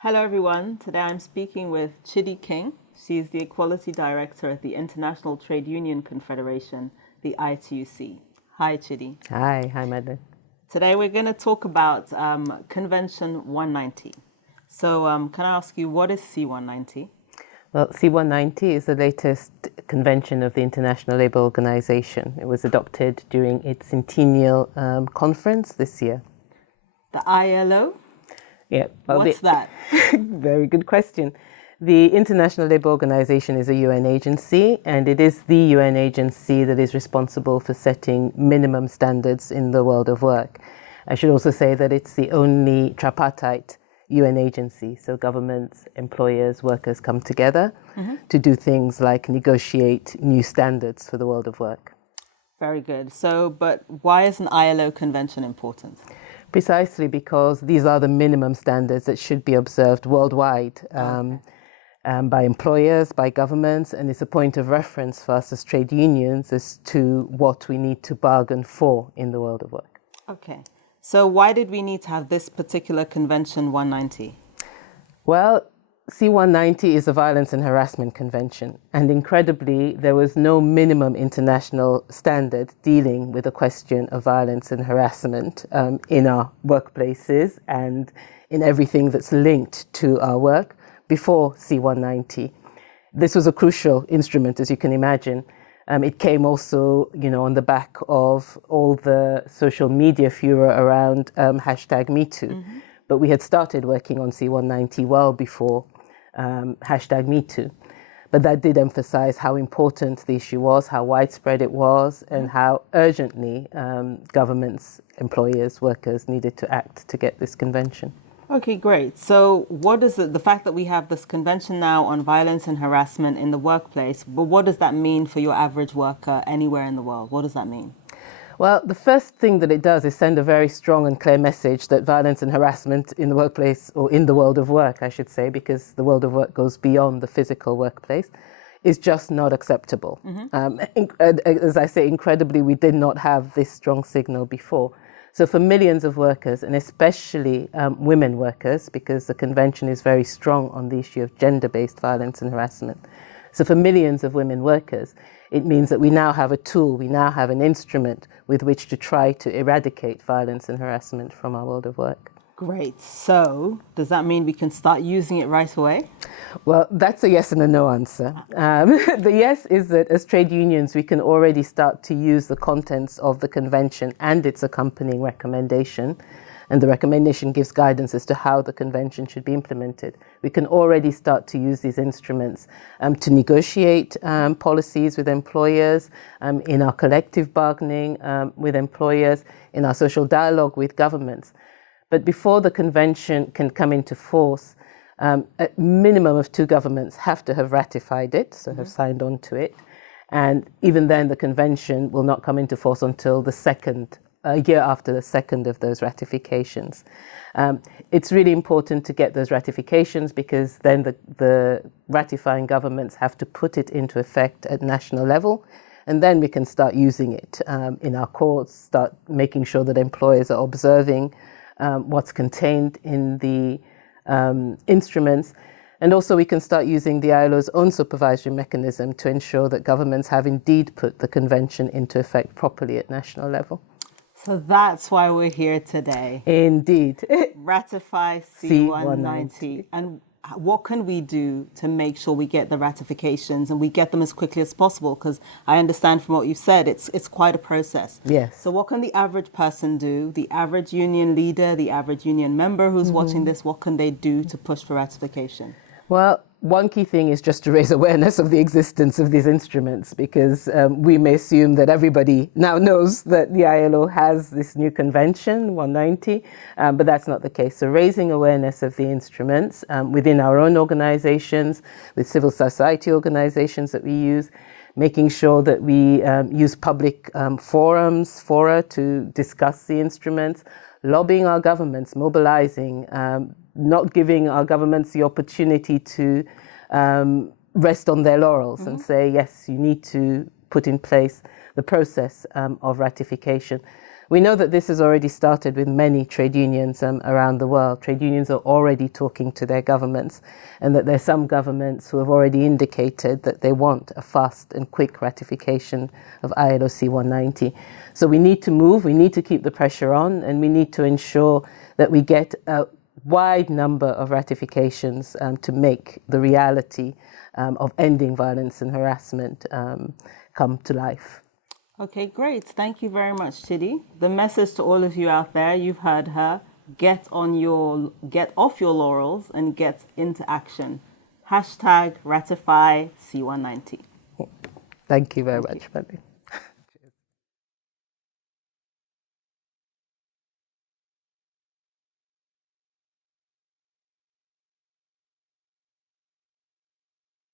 Hello everyone, today I'm speaking with Chidi King. She is the Equality Director at the International Trade Union Confederation, the ITUC. Hi Chidi. Hi, Madeleine. Today we're going to talk about Convention 190. So can I ask you, what is C190? Well, C190 is the latest convention of the International Labour Organization. It was adopted during its centennial conference this year. The ILO? Yeah. Well, what's that? Very good question. The International Labour Organization is a UN agency, and it is the UN agency that is responsible for setting minimum standards in the world of work. I should also say that it's the only tripartite UN agency, so governments, employers, workers come together to do things like negotiate new standards for the world of work. Very good. So, but why is an ILO convention important? Precisely because these are the minimum standards that should be observed worldwide by employers, by governments, and it's a point of reference for us as trade unions as to what we need to bargain for in the world of work. Okay. So why did we need to have this particular Convention 190? Well, C190 is a violence and harassment convention, and incredibly, there was no minimum international standard dealing with the question of violence and harassment in our workplaces and in everything that's linked to our work before C190. This was a crucial instrument, as you can imagine. It came also, on the back of all the social media furor around #MeToo. But we had started working on C190 well before #MeToo. But that did emphasize how important the issue was, how widespread it was, and how urgently governments, employers, workers needed to act to get this convention. Okay, great. So what is it, the fact that we have this convention now on violence and harassment in the workplace, but what does that mean for your average worker anywhere in the world? What does that mean? Well, the first thing that it does is send a very strong and clear message that violence and harassment in the workplace, or in the world of work, I should say, because the world of work goes beyond the physical workplace, is just not acceptable. As I say, incredibly, we did not have this strong signal before. So for millions of workers, and especially women workers, because the convention is very strong on the issue of gender-based violence and harassment. So for millions of women workers, it means that we now have a tool, we now have an instrument with which to try to eradicate violence and harassment from our world of work. Great. So does that mean we can start using it right away? Well, that's a yes and a no answer. The yes is that as trade unions, we can already start to use the contents of the convention and its accompanying recommendation. And the recommendation gives guidance as to how the convention should be implemented. We can already start to use these instruments to negotiate policies with employers, in our collective bargaining with employers, in our social dialogue with governments. But before the convention can come into force, a minimum of 2 governments have to have ratified it, so have signed on to it. And even then, the convention will not come into force until a year after the second of those ratifications. It's really important to get those ratifications because then the ratifying governments have to put it into effect at national level, and then we can start using it in our courts, start making sure that employers are observing what's contained in the instruments. And also we can start using the ILO's own supervisory mechanism to ensure that governments have indeed put the convention into effect properly at national level. So that's why we're here today. Indeed. Ratify C190. And what can we do to make sure we get the ratifications and we get them as quickly as possible? Because I understand from what you've said, it's quite a process. Yes. So what can the average person do? The average union leader, the average union member who's watching this, what can they do to push for ratification? Well, one key thing is just to raise awareness of the existence of these instruments, because we may assume that everybody now knows that the ILO has this new convention, 190, but that's not the case. So raising awareness of the instruments within our own organizations, with civil society organizations that we use, making sure that we use public fora to discuss the instruments, lobbying our governments, mobilizing, not giving our governments the opportunity to rest on their laurels and say, yes, you need to put in place the process of ratification. We know that this has already started with many trade unions around the world. Trade unions are already talking to their governments, and that there's some governments who have already indicated that they want a fast and quick ratification of ILO C-190. So we need to move, we need to keep the pressure on, and we need to ensure that we get a wide number of ratifications to make the reality of ending violence and harassment come to life. Okay, great. Thank you very much, Chidi. The message to all of you out there, you've heard her. Get off your laurels and get into action. #ratify C-190. Thank you very much, Madeleine.